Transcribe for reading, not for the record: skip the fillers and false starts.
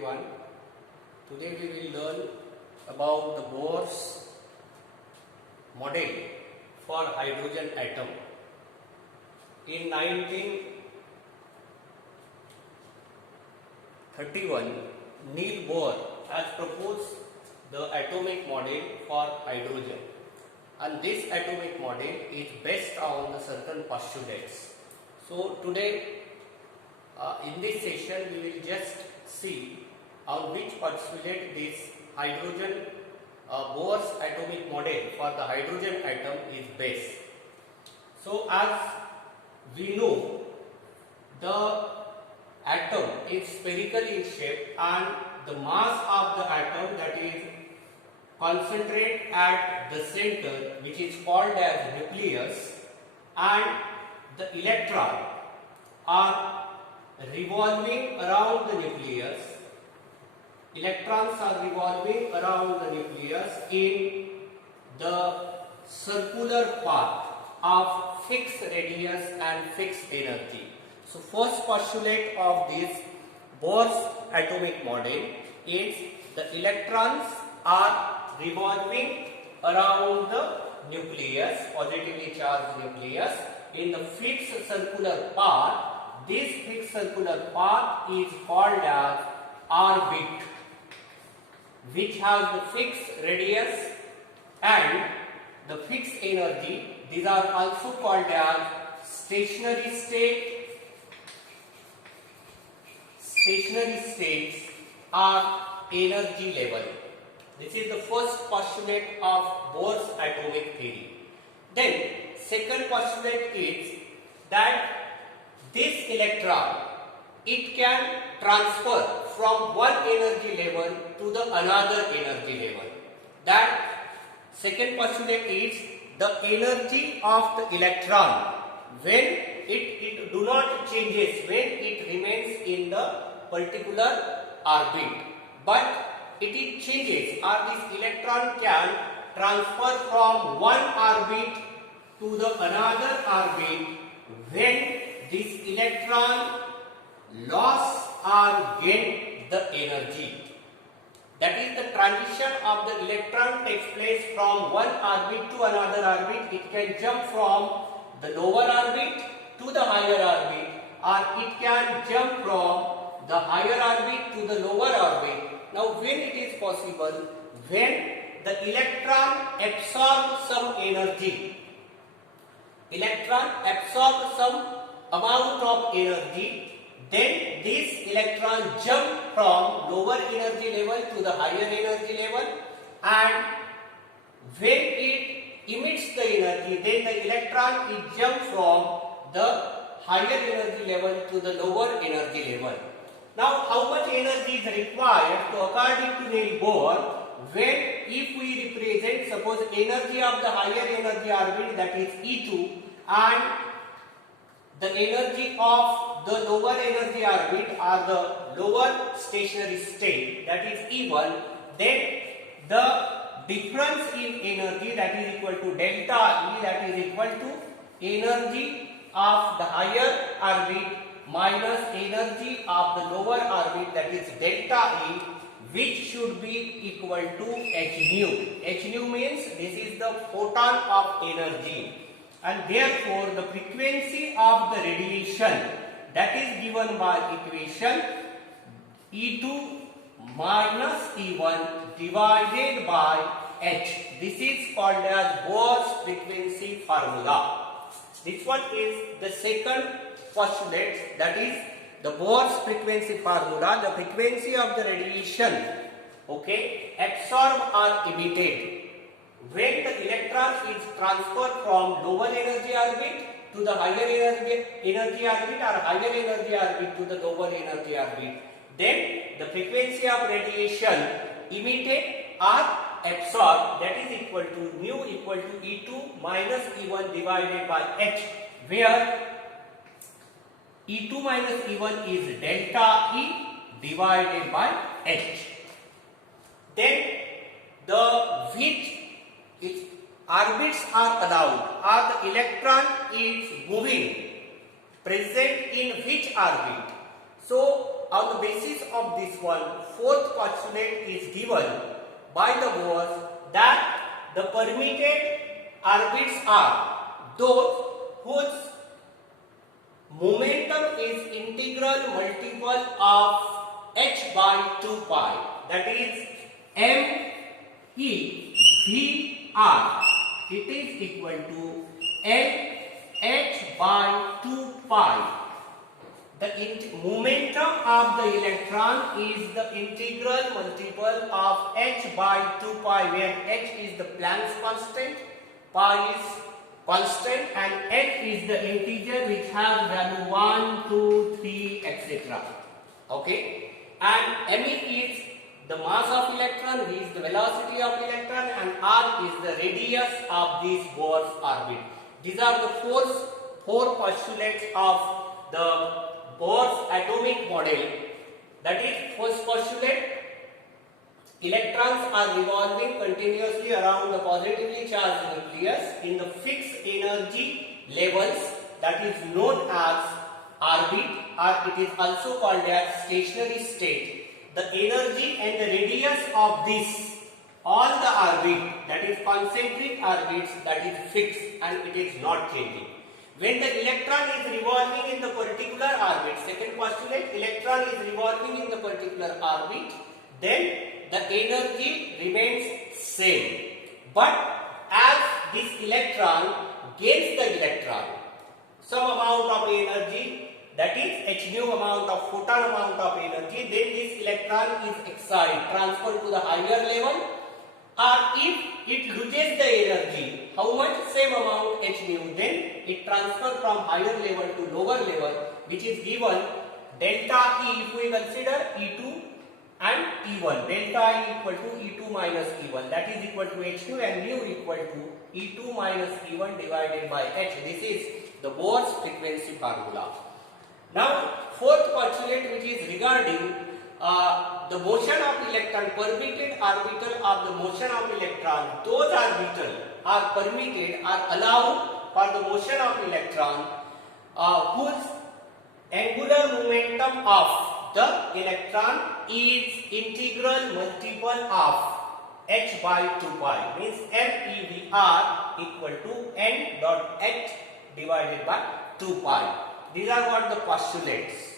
everyone. Today we will learn about the Bohr's model for hydrogen atom. In 1931, Niels Bohr has proposed the atomic model for hydrogen, and this atomic model is based on the certain postulates. So today in this session we will just see on which postulate this hydrogen Bohr's atomic model for the hydrogen atom is based. So as we know, the atom is spherical in shape and the mass of the atom, that is concentrate at the center, which is called as nucleus, and the electron are revolving around the nucleus. Electrons are revolving around the nucleus in the circular path of fixed radius and fixed energy. So first postulate of this Bohr's atomic model is the electrons are revolving around the nucleus, positively charged nucleus, in the fixed circular path. This fixed circular path is called as orbit, which has the fixed radius and the fixed energy. These are also called as stationary state. Stationary states are energy level. This is the first postulate of Bohr's atomic theory. Then second postulate is that this electron, it can transfer from one energy level to the another energy level. That second postulate is the energy of the electron when it do not changes, when it remains in the particular orbit, but it changes, or this electron can transfer from one orbit to the another orbit when this electron loss or gain the energy. That is, the transition of the electron takes place from one orbit to another orbit. It can jump from the lower orbit to the higher orbit, or it can jump from the higher orbit to the lower orbit. Now when it is possible, when the electron absorbs some energy, electron absorbs some amount of energy, then this electron jump from lower energy level to the higher energy level, and when it emits the energy, then the electron is jump from the higher energy level to the lower energy level. Now how much energy is required? So according to Niels Bohr, when if we represent, suppose energy of the higher energy orbit, that is E2, and the energy of the lower energy orbit or the lower stationary state, that is E1, then the difference in energy, that is equal to delta E, that is equal to energy of the higher orbit minus energy of the lower orbit, that is delta E, which should be equal to h nu. H nu means this is the photon of energy, and therefore the frequency of the radiation, that is given by equation E2 minus E1 divided by h. This is called as Bohr's frequency formula. This one is the second postulate, that is the Bohr's frequency formula. The frequency of the radiation, okay, absorbed or emitted when the electron is transferred from lower energy orbit to the higher energy orbit, or higher energy orbit to the lower energy orbit, then the frequency of radiation emitted or absorbed, that is equal to mu equal to E2 minus E1 divided by h, where E2 minus E1 is delta E divided by h. Then the width, its orbits are allowed, or the electron is moving present in which orbit. So on the basis of this one, fourth postulate is given by the Bohr that the permitted orbits are those whose momentum is integral multiple of h by 2 pi, that is m e v r, it is equal to n h by 2 pi. The momentum of the electron is the integral multiple of h by 2 pi, where h is the Planck's constant, pi is constant, and n is the integer which has value 1, 2, 3, etc. Okay, and me is the mass of electron, v is the velocity of electron, and r is the radius of this Bohr's orbit. These are the four postulates of the Bohr's atomic model. That is, first postulate, electrons are revolving continuously around the positively charged nucleus in the fixed energy levels, that is known as orbit, or it is also called as stationary state. The energy and the radius of this, all the orbit, that is concentric orbits, that is fixed and it is not changing. When the electron is revolving in the particular orbit, second postulate, electron is revolving in the particular orbit, then the energy remains same. But as this electron gains the electron, some amount of energy, that is h nu amount of photon amount of energy, then this electron is excited, transferred to the higher level, or if it loses the energy, how much? Same amount h nu, then it transfer from higher level to lower level, which is given delta E. If we consider E2 and E1, delta E equal to E2 minus E1, that is equal to h nu, and nu equal to E2 minus E1 divided by h. This is the Bohr's frequency formula. Now, fourth postulate, which is regarding the motion of electron, permitted orbital of the motion of electron, those orbital are permitted, are allowed for the motion of electron whose angular momentum of the electron is integral multiple of h by 2 pi, means MEVR equal to n dot h divided by 2 pi. These are what the postulates.